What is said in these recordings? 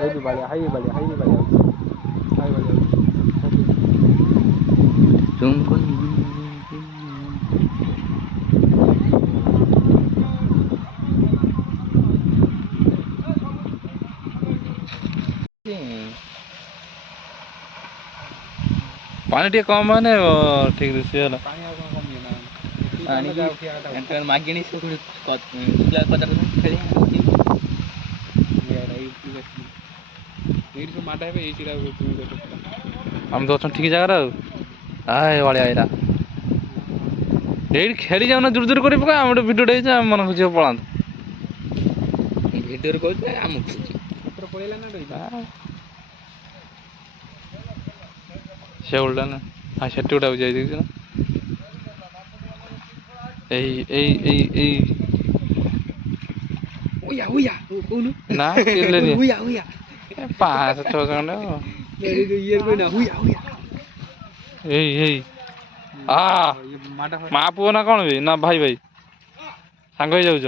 ହେଇବି ବାଳିଆ तुमको पानी टे कम मैंने ठीक से है ପାଣି ଆଉ କଣ କମିବ ନା पानी मागिनी से कुछ सुला पता खेली ଏଇଠି ସବୁ ମାଡ଼ ହେବେ ଏଇ ଚିରା हम तो ठीक जगह आए भाया आईरा ये खेली जाऊना दूर दूर कर पका हम भिडियो मन खुशी पलांत भिडियो कहते आम ପଳେଇଲା ନା ରହିଲା से उल्टा ना हाँ से उठा जाई ना ଓୟା ଓୟା କହୁନୁ ना किले नहीं ଓୟା ଓୟା 5-6 खंडे ଇଏ କହିନା ଓୟା ଓୟା ମା ପୁଅ ନା କଣ ବେ ନା ଭାଇ ଭାଇ ସାଙ୍ଗ ହେଇ ଯାଉଛ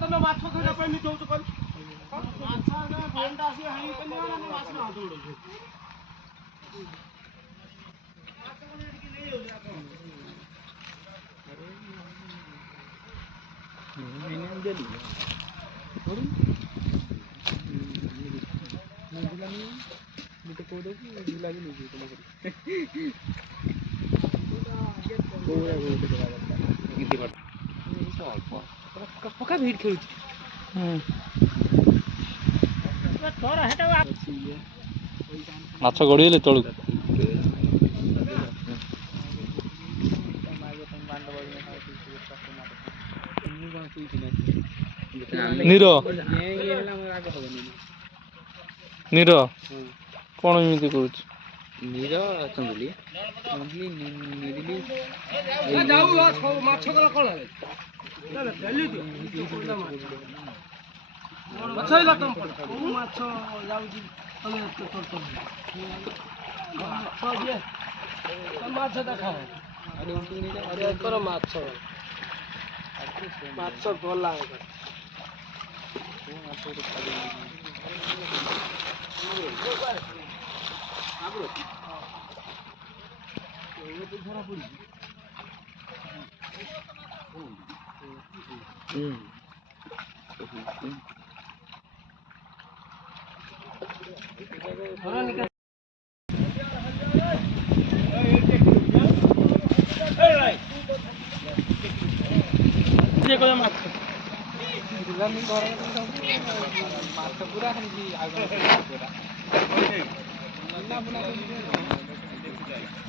ତମେ ମାଛ ଧରିବା ପାଇଁ ଦଉଛ କହିଲ ମାଛ ଫୋନଟା ଆସିବ ହାଣି ପେଲି ନା ମାଛ ନା ଦୌଡୁଛୁ ପକା ଭିଡ ଖେଳୁଛି ମାଛ ଗଡ଼ିଗଲେ ତଳକୁ ନୀର ନୀର କଣ ଏମିତି କରୁଛି ନୀର ଚନ୍ଦୁଲି ଯାଉ ମାଛ କଣ କଣ ମାଛ ହେଲା ତମ ମାଛ ଯାଉଛି ମାଛ ଦେଖାଅ ମାଛ ମାଛ ଗଲା ଧରା ପଡିଛି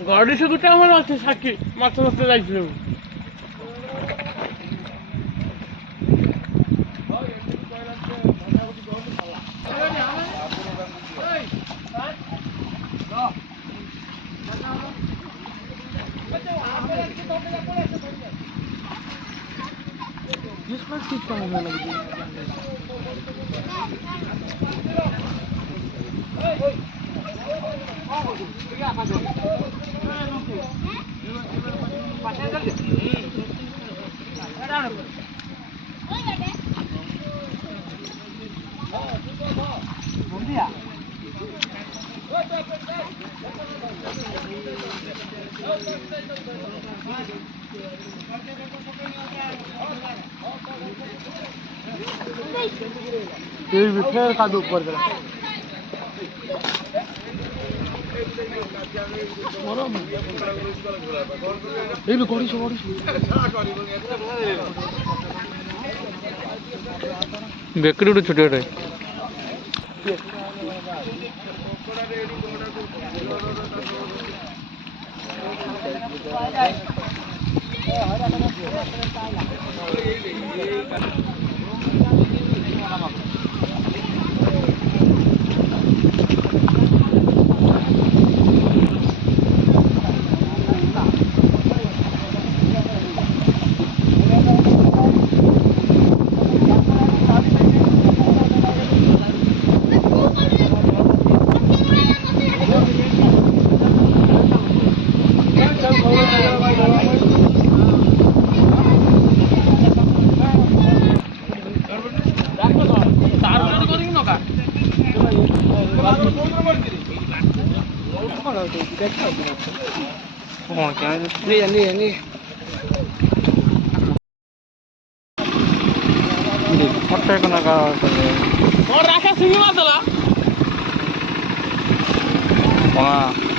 ଗାଡି ସେ ଗୋଟେ ଆମର ଅଛି ସାକ୍ଷୀ ମାଛ ଧରତେ ଯାଇଥିଲେ फेर कादू ऊपर बेकरी गोटे छोटे छोटे କ'ଣ କେମିତି ଫଟୋ କ'ଣ ରାକେଶ ସିଂହ ମାରିଦେଲା କ'ଣ